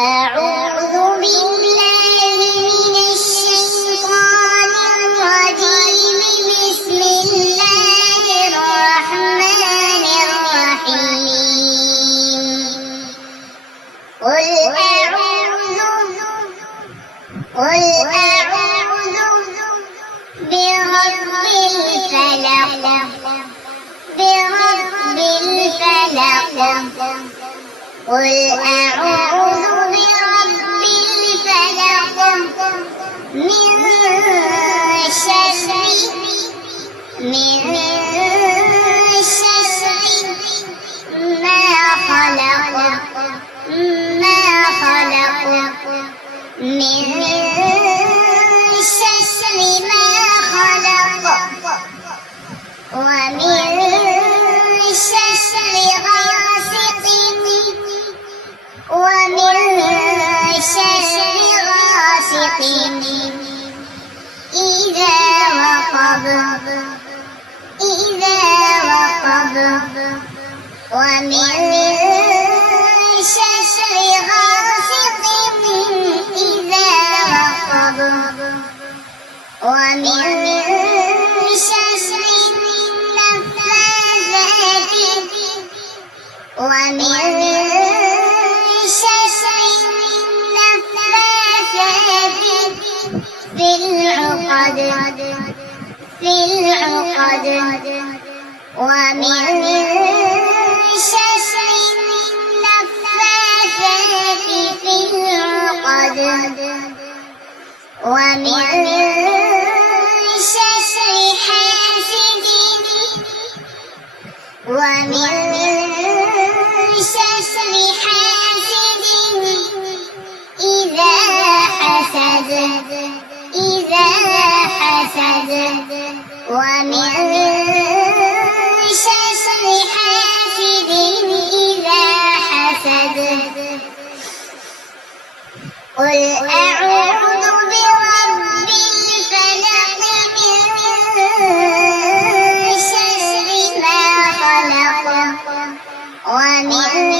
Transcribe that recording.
أعوذ بالله من الشيطان الرجيم. بسم الله الرحمن الرحيم. قل أعوذ برب الفلق. قل أعوذ برب الفلق من شر ما خلق من شر ما خلق ومن شر غاسق إذا وقب ومن شر غاسق إذا وقب ومن شر النفاثات في العقد ومن شر النفاثات في العقد ومن شر حاسد إذا حسد ومن شر حاسد إذا حسد. قل أعوذ برب الفلق من شر ما خلق ومن